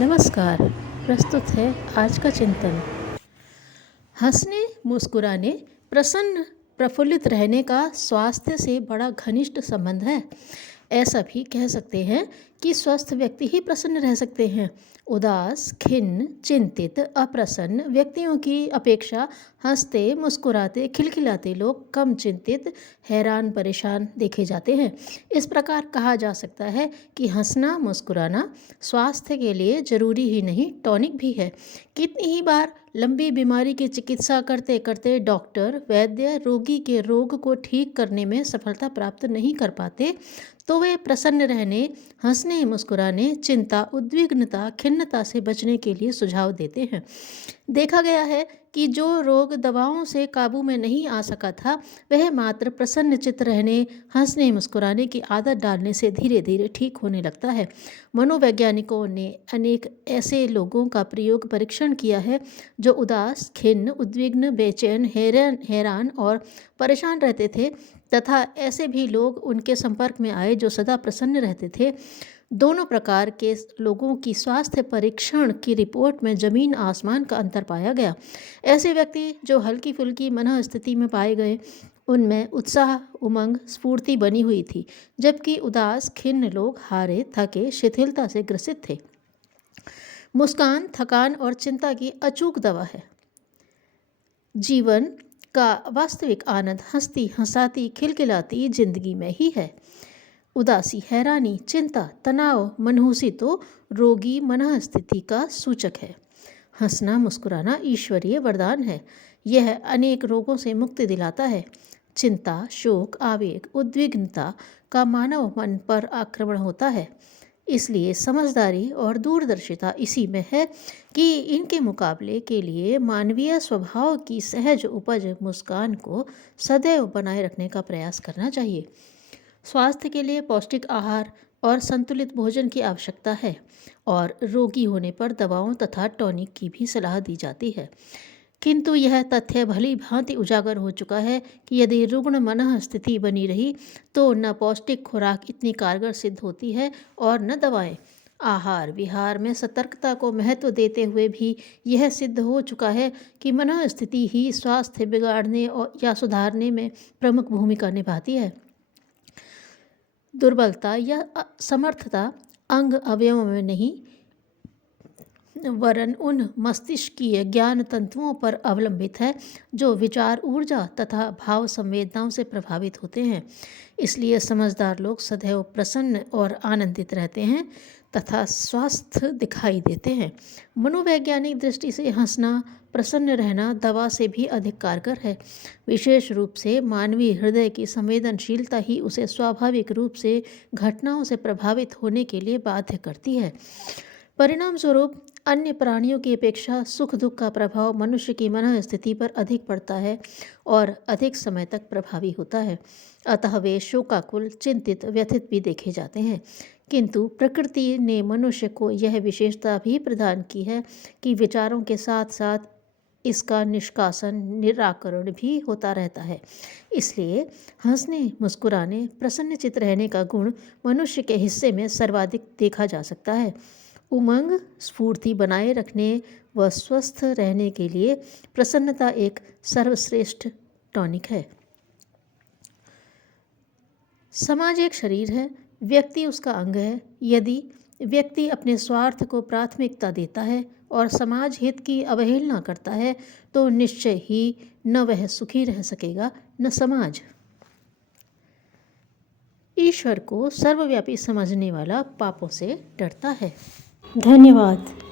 नमस्कार। प्रस्तुत है आज का चिंतन। हंसने मुस्कुराने प्रसन्न प्रफुल्लित रहने का स्वास्थ्य से बड़ा घनिष्ठ संबंध है। ऐसा भी कह सकते हैं कि स्वस्थ व्यक्ति ही प्रसन्न रह सकते हैं। उदास, खिन्न, चिंतित, अप्रसन्न व्यक्तियों की अपेक्षा हंसते मुस्कुराते खिलखिलाते लोग कम चिंतित, हैरान, परेशान देखे जाते हैं। इस प्रकार कहा जा सकता है कि हंसना मुस्कुराना स्वास्थ्य के लिए जरूरी ही नहीं, टॉनिक भी है। कितनी ही बार लंबी बीमारी की चिकित्सा करते करते डॉक्टर वैद्य रोगी के रोग को ठीक करने में सफलता प्राप्त नहीं कर पाते, तो वे प्रसन्न रहने, हंसने मुस्कुराने, चिंता, उद्विग्नता, खिन्नता से बचने के लिए सुझाव देते हैं। देखा गया है कि जो रोग दवाओं से काबू में नहीं आ सका था, वह मात्र प्रसन्नचित्त रहने, हंसने मुस्कुराने की आदत डालने से धीरे धीरे ठीक होने लगता है। मनोवैज्ञानिकों ने अनेक ऐसे लोगों का परीक्षण किया है जो उदास, खिन्न, उद्विग्न, बेचैन, हैरान और परेशान रहते थे, तथा ऐसे भी लोग उनके संपर्क में आए जो सदा प्रसन्न रहते थे। दोनों प्रकार के लोगों की स्वास्थ्य परीक्षण की रिपोर्ट में जमीन आसमान का अंतर पाया गया। ऐसे व्यक्ति जो हल्की फुल्की मनः स्थिति में पाए गए, उनमें उत्साह, उमंग, स्फूर्ति बनी हुई थी, जबकि उदास, खिन्न लोग हारे, थके, शिथिलता से ग्रसित थे। मुस्कान थकान और चिंता की अचूक दवा है। जीवन का वास्तविक आनंद हंसती हंसाती खिलखिलाती जिंदगी में ही है। उदासी, हैरानी, चिंता, तनाव, मनहूसी तो रोगी मनः स्थिति का सूचक है। हंसना मुस्कुराना ईश्वरीय वरदान है। यह अनेक रोगों से मुक्ति दिलाता है। चिंता, शोक, आवेग, उद्विग्नता का मानव मन पर आक्रमण होता है। इसलिए समझदारी और दूरदर्शिता इसी में है कि इनके मुकाबले के लिए मानवीय स्वभाव की सहज उपज मुस्कान को सदैव बनाए रखने का प्रयास करना चाहिए। स्वास्थ्य के लिए पौष्टिक आहार और संतुलित भोजन की आवश्यकता है, और रोगी होने पर दवाओं तथा टॉनिक की भी सलाह दी जाती है। किंतु यह तथ्य भली भांति उजागर हो चुका है कि यदि रुग्ण मनः स्थिति बनी रही तो न पौष्टिक खुराक इतनी कारगर सिद्ध होती है और न दवाएं। आहार विहार में सतर्कता को महत्व देते हुए भी यह सिद्ध हो चुका है कि मनः स्थिति ही स्वास्थ्य बिगाड़ने और या सुधारने में प्रमुख भूमिका निभाती है। दुर्बलता या असमर्थता अंग अवयवों में नहीं, वरन उन मस्तिष्कीय ज्ञान तंतुओं पर अवलंबित है जो विचार ऊर्जा तथा भाव संवेदनाओं से प्रभावित होते हैं। इसलिए समझदार लोग सदैव प्रसन्न और आनंदित रहते हैं तथा स्वस्थ दिखाई देते हैं। मनोवैज्ञानिक दृष्टि से हंसना, प्रसन्न रहना दवा से भी अधिक कारगर है। विशेष रूप से मानवीय हृदय की संवेदनशीलता ही उसे स्वाभाविक रूप से घटनाओं से प्रभावित होने के लिए बाध्य करती है। परिणाम स्वरूप अन्य प्राणियों की अपेक्षा सुख दुख का प्रभाव मनुष्य की मनः स्थिति पर अधिक पड़ता है और अधिक समय तक प्रभावी होता है। अतः वे शोकाकुल, चिंतित, व्यथित भी देखे जाते हैं। किंतु प्रकृति ने मनुष्य को यह विशेषता भी प्रदान की है कि विचारों के साथ साथ इसका निष्कासन, निराकरण भी होता रहता है। इसलिए हंसने मुस्कुराने, प्रसन्नचित्त रहने का गुण मनुष्य के हिस्से में सर्वाधिक देखा जा सकता है। उमंग, स्फूर्ति बनाए रखने व स्वस्थ रहने के लिए प्रसन्नता एक सर्वश्रेष्ठ टॉनिक है। समाज एक शरीर है, व्यक्ति उसका अंग है। यदि व्यक्ति अपने स्वार्थ को प्राथमिकता देता है और समाज हित की अवहेलना करता है, तो निश्चय ही न वह सुखी रह सकेगा न समाज। ईश्वर को सर्वव्यापी समझने वाला पापों से डरता है। धन्यवाद।